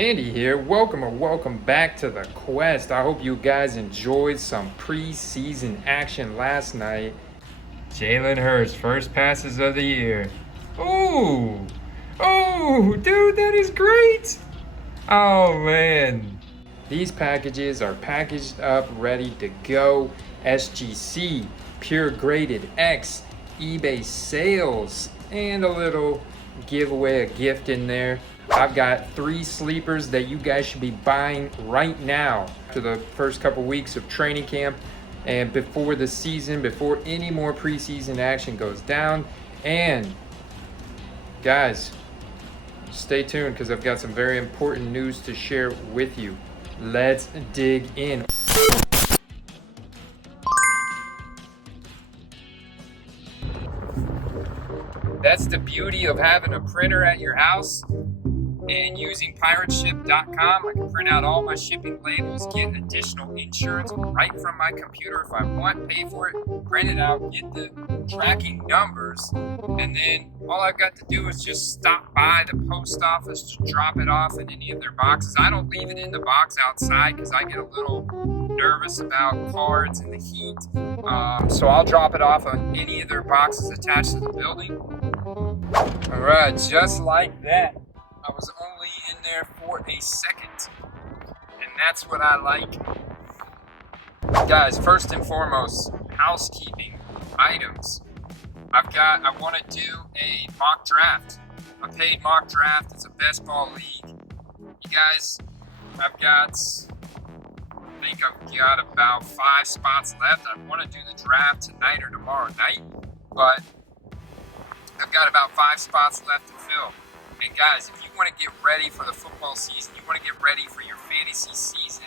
Andy here. Welcome back to the quest. I hope you guys enjoyed some preseason action last night. Jalen Hurts, first passes of the year. Ooh, dude, that is great. Oh man, these packages are packaged up, ready to go. SGC, Pure Graded X, eBay sales, and a little giveaway, a gift in there. I've got 3 sleepers that you guys should be buying right now to the first couple weeks of training camp and before the season, before any more preseason action goes down. And guys, stay tuned because I've got some very important news to share with you. Let's dig in. That's the beauty of having a printer at your house and using pirateship.com. I can print out all my shipping labels, get additional insurance right from my computer if I want, pay for it, print it out, get the tracking numbers, and then all I've got to do is just stop by the post office to drop it off in any of their boxes. I don't leave it in the box outside because I get a little nervous about cards and the heat. So I'll drop it off on any of their boxes attached to the building. All right, just like that. I was only in there for a second, and that's what I like. Guys, first and foremost, housekeeping items. I want to do a mock draft, a paid mock draft. It's a best ball league. You guys, I think I've got about 5 spots left. I want to do the draft tonight or tomorrow night, but I've got about 5 spots left to fill. And guys, if you want to get ready for the football season, you want to get ready for your fantasy season,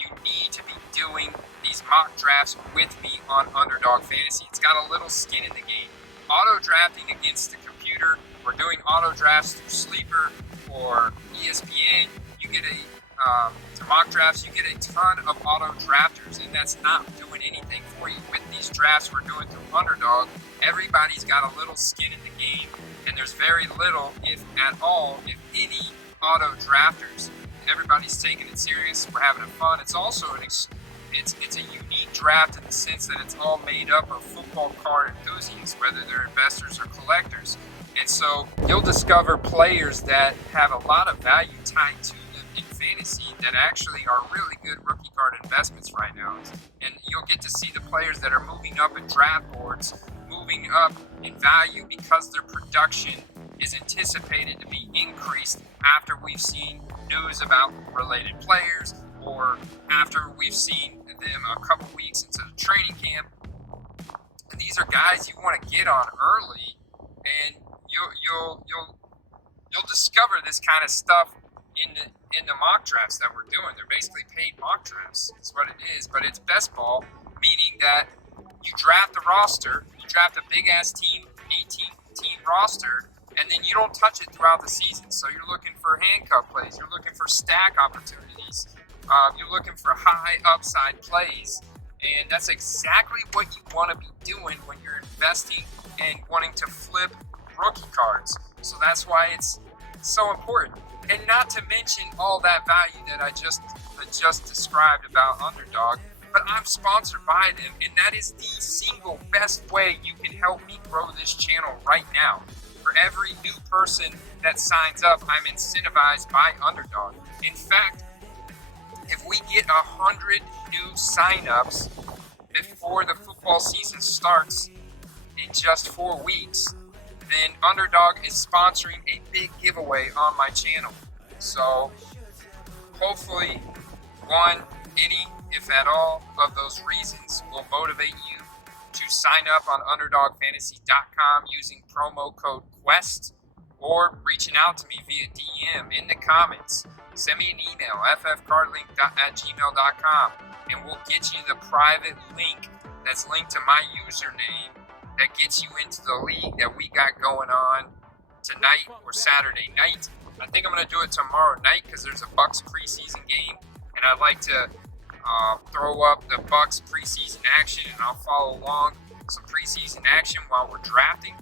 you need to be doing these mock drafts with me on Underdog Fantasy. It's got a little skin in the game. Auto drafting against the computer. We're doing auto drafts through Sleeper or ESPN. You get to mock drafts, you get a ton of auto drafters, and that's not doing anything for you. With these drafts we're doing through Underdog, everybody's got a little skin in the game. And there's very little, if at all, if any, auto drafters. Everybody's taking it serious. We're having fun. It's also it's a unique draft in the sense that it's all made up of football card enthusiasts, whether they're investors or collectors. And so you'll discover players that have a lot of value tied to them in fantasy that actually are really good rookie card investments right now. And you'll get to see the players that are moving up in draft boards, moving up in value because their production is anticipated to be increased after we've seen news about related players or after we've seen them a couple weeks into the training camp. And these are guys you want to get on early, and you'll discover this kind of stuff in the mock drafts that we're doing. They're basically paid mock drafts. That's what it is, but it's best ball, meaning that you draft the roster, you draft a big-ass team, 18-team roster, and then you don't touch it throughout the season. So you're looking for handcuff plays, you're looking for stack opportunities, you're looking for high upside plays, and that's exactly what you want to be doing when you're investing and wanting to flip rookie cards. So that's why it's so important. And not to mention all that value that I just described about Underdog, but I'm sponsored by them, and that is the single best way you can help me grow this channel right now. For every new person that signs up, I'm incentivized by Underdog. In fact, if we get 100 new signups before the football season starts in just 4 weeks, then Underdog is sponsoring a big giveaway on my channel. So hopefully any, if at all, of those reasons will motivate you to sign up on UnderdogFantasy.com using promo code QUEST or reaching out to me via DM in the comments. Send me an email, ffcardlink@gmail.com, and we'll get you the private link that's linked to my username that gets you into the league that we got going on tonight or Saturday night. I think I'm going to do it tomorrow night because there's a Bucs preseason game, and I'd like to throw up the Bucs preseason action, and I'll follow along some preseason action while we're drafting.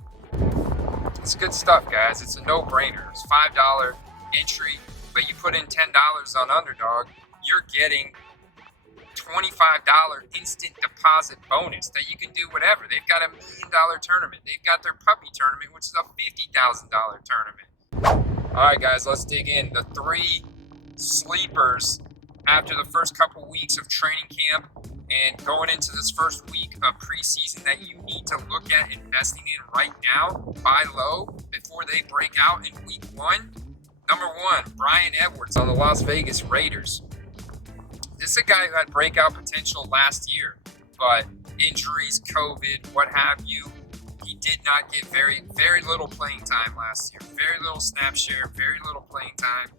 It's good stuff, guys. It's a no-brainer. It's $5 entry but you put in $10 on Underdog, you're getting $25 instant deposit bonus that you can do whatever. They've got $1 million tournament. They've got their puppy tournament, which is a $50,000 tournament. All right, guys, let's dig in. The 3 sleepers after the first couple weeks of training camp and going into this first week of preseason that you need to look at investing in right now, buy low before they break out in week 1. Number 1, Bryan Edwards on the Las Vegas Raiders. This is a guy who had breakout potential last year, but injuries, COVID, what have you, he did not get very little playing time last year. Very little snap share, very little playing time.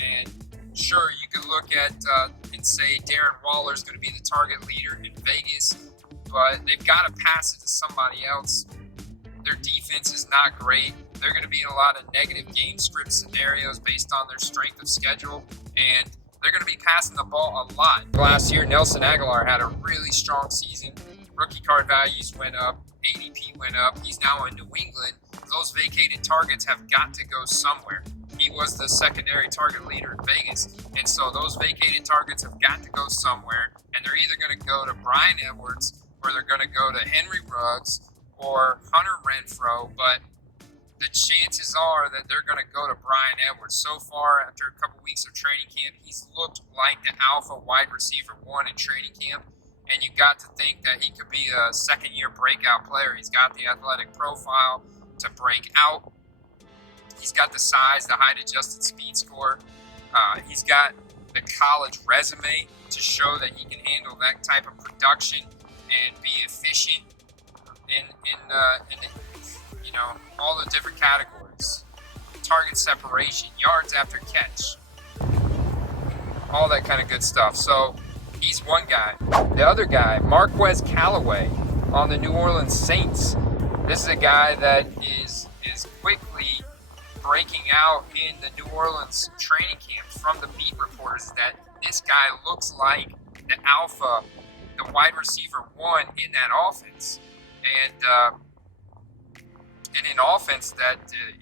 And sure, you could look at and say Darren Waller's going to be the target leader in Vegas, but they've got to pass it to somebody else. Their defense is not great. They're going to be in a lot of negative game script scenarios based on their strength of schedule, and they're going to be passing the ball a lot. Last year, Nelson Aguilar had a really strong season. Rookie card values went up. ADP went up. He's now in New England. Those vacated targets have got to go somewhere. He was the secondary target leader in Vegas, and so those vacated targets have got to go somewhere, and they're either going to go to Bryan Edwards or they're going to go to Henry Ruggs or Hunter Renfrow, but the chances are that they're going to go to Bryan Edwards. So far, after a couple weeks of training camp, he's looked like the alpha wide receiver 1 in training camp, and you got to think that he could be a second-year breakout player. He's got the athletic profile to break out. He's got the size, the height-adjusted speed score. He's got the college resume to show that he can handle that type of production and be efficient in all the different categories. Target separation, yards after catch, all that kind of good stuff. So he's one guy. The other guy, Marques Callaway on the New Orleans Saints. This is a guy that is quickly breaking out in the New Orleans training camps from the beat reporters that this guy looks like the alpha, the wide receiver 1 in that offense. And in an offense that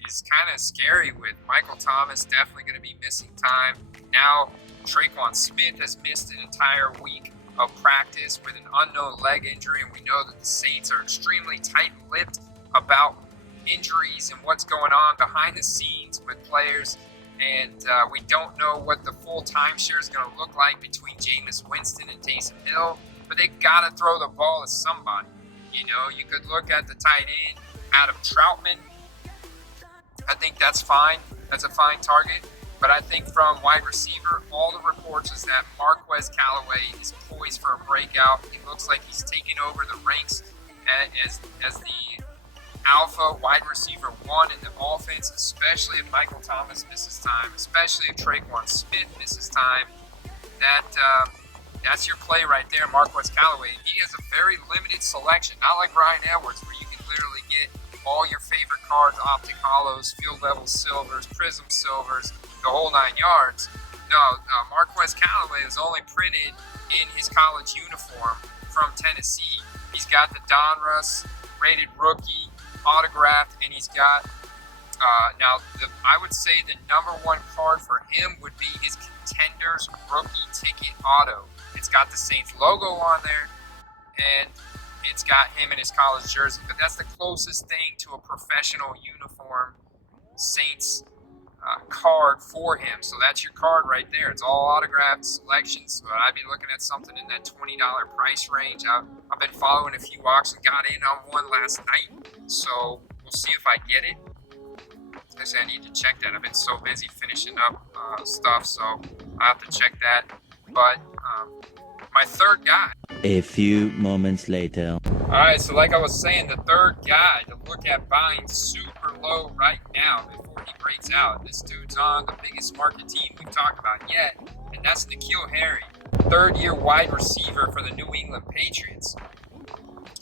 is kind of scary with Michael Thomas definitely going to be missing time. Now, Traequan Smith has missed an entire week of practice with an unknown leg injury, and we know that the Saints are extremely tight-lipped about injuries and what's going on behind the scenes with players, and we don't know what the full timeshare is going to look like between Jameis Winston and Taysom Hill, but they got to throw the ball to somebody. You know, you could look at the tight end, Adam Troutman. I think that's fine. That's a fine target. But I think from wide receiver, all the reports is that Marques Callaway is poised for a breakout. He looks like he's taking over the ranks as the alpha wide receiver 1 in the offense, especially if Michael Thomas misses time, especially if Traequan Smith misses time. That's your play right there, Marques Callaway. He has a very limited selection, not like Bryan Edwards, where you can literally get all your favorite cards, optic hollows, field level silvers, prism silvers, the whole 9 yards. No, Marques Callaway was only printed in his college uniform from Tennessee. He's got the Donruss rated rookie autographed, and he's got I would say the number 1 card for him would be his Contenders rookie ticket auto. It's got the Saints logo on there, and it's got him in his college jersey. But that's the closest thing to a professional uniform Saints card for him. So that's your card right there. It's all autographed selections. So I'd be looking at something in that $20 price range. I've been following a few auctions, got in on one last night. So we'll see if I get it. I said I need to check that. I've been so busy finishing up stuff, so I have to check that. But my third guy. A few moments later. All right, so like I was saying, the third guy to look at buying super low right now before he breaks out. This dude's on the biggest market team we've talked about yet, and that's N'Keal Harry, third-year wide receiver for the New England Patriots.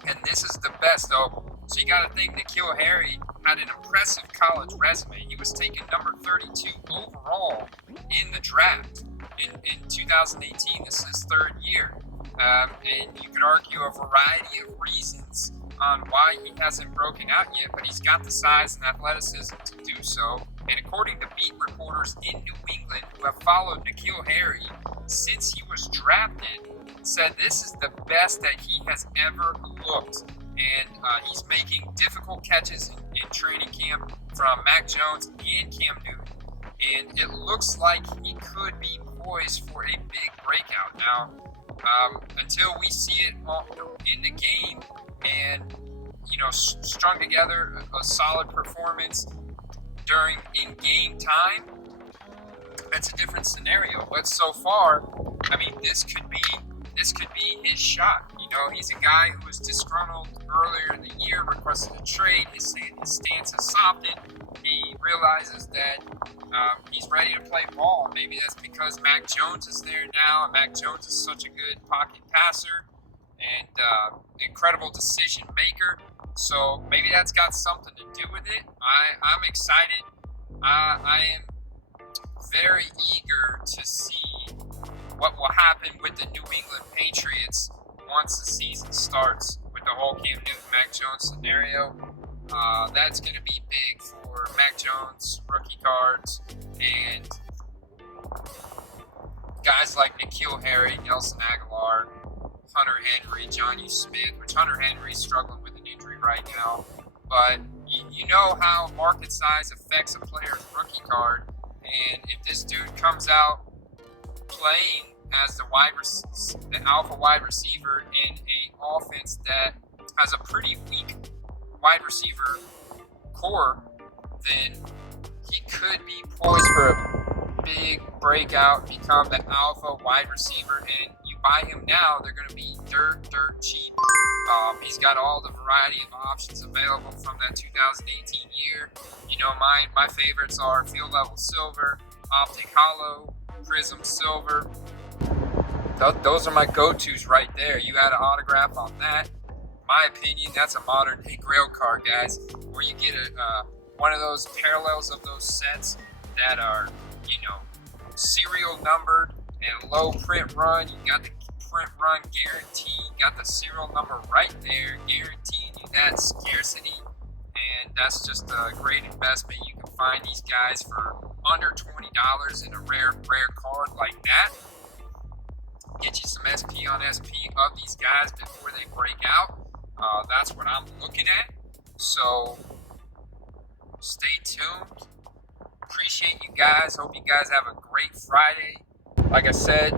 And this is the best, though. So you got to think N'Keal Harry had an impressive college resume. He was taken number 32 overall in the draft in 2018. This is his third year. And you could argue a variety of reasons on why he hasn't broken out yet, but he's got the size and athleticism to do so. And according to beat reporters in New England who have followed N'Keal Harry since he was drafted, said this is the best that he has ever looked. And he's making difficult catches in training camp from Mac Jones and Cam Newton. And it looks like he could be poised for a big breakout. Now, until we see it in the game and, strung together a solid performance during in-game time, it's a different scenario. But so far, this could be his shot. He's a guy who was disgruntled earlier in the year, requested a trade. His stance has softened. He realizes that he's ready to play ball. Maybe that's because Mac Jones is there now. Mac Jones is such a good pocket passer and incredible decision maker. So maybe that's got something to do with it. I'm excited. I am very eager to see what will happen with the New England Patriots once the season starts with the whole Cam Newton, Mac Jones scenario. That's going to be big for Mac Jones rookie cards and guys like N'Keal Harry, Nelson Aguilar, Hunter Henry, Jonnu Smith, which Hunter Henry's struggling with an injury right now. But you know how market size affects a player's rookie card, and if this dude comes out playing as the alpha wide receiver in a offense that has a pretty weak wide receiver core, then he could be poised for a big breakout, become the alpha wide receiver. And you buy him now, they're going to be dirt cheap. He's got all the variety of options available from that 2018 year. My favorites are Field Level Silver, Optic Hollow, Prism Silver. Those are my go-tos right there. You add an autograph on that. My opinion, that's a modern day Grail card, guys, where you get one of those parallels of those sets that are, serial numbered and low print run. You got the print run guarantee, you got the serial number right there, guaranteeing you that scarcity. And that's just a great investment. You can find these guys for under $20 in a rare card like that. Get you some SP on SP of these guys before they break out. That's what I'm looking at. So stay tuned. Appreciate you guys. Hope you guys have a great Friday. Like I said,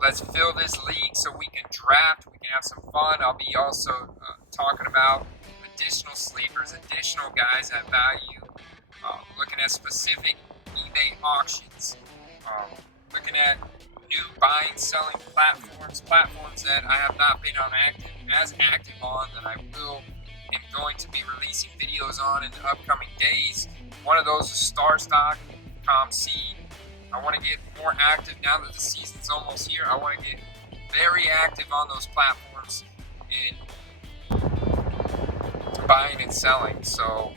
let's fill this league so we can draft. We can have some fun. I'll be also talking about additional sleepers, additional guys at value, looking at specific eBay auctions, looking at new buying, selling platforms that I have not been as active on, that I am going to be releasing videos on in the upcoming days. One of those is StarStock.com. I want to get more active now that the season's almost here. I want to get very active on those platforms in buying and selling. So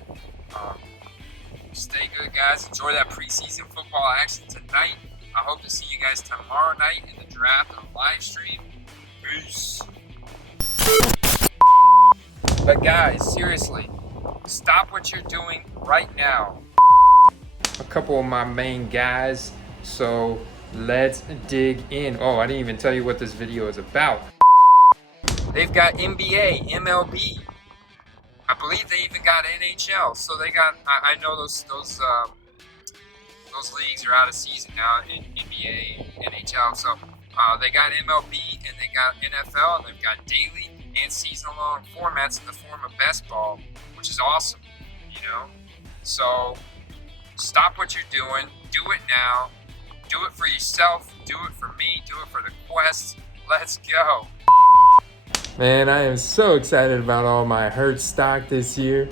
stay good, guys. Enjoy that preseason football action tonight. I hope to see you guys tomorrow night in the draft and live stream. Peace. But guys, seriously, stop what you're doing right now. A couple of my main guys, so let's dig in. Oh, I didn't even tell you what this video is about. They've got NBA, MLB. I believe they even got NHL. So they got, I know those leagues are out of season now in NBA and NHL. So they got MLB and they got NFL, and they've got daily and season-long formats in the form of best ball, which is awesome, So stop what you're doing. Do it now. Do it for yourself. Do it for me. Do it for the quest. Let's go. Man, I am so excited about all my Hertz stock this year.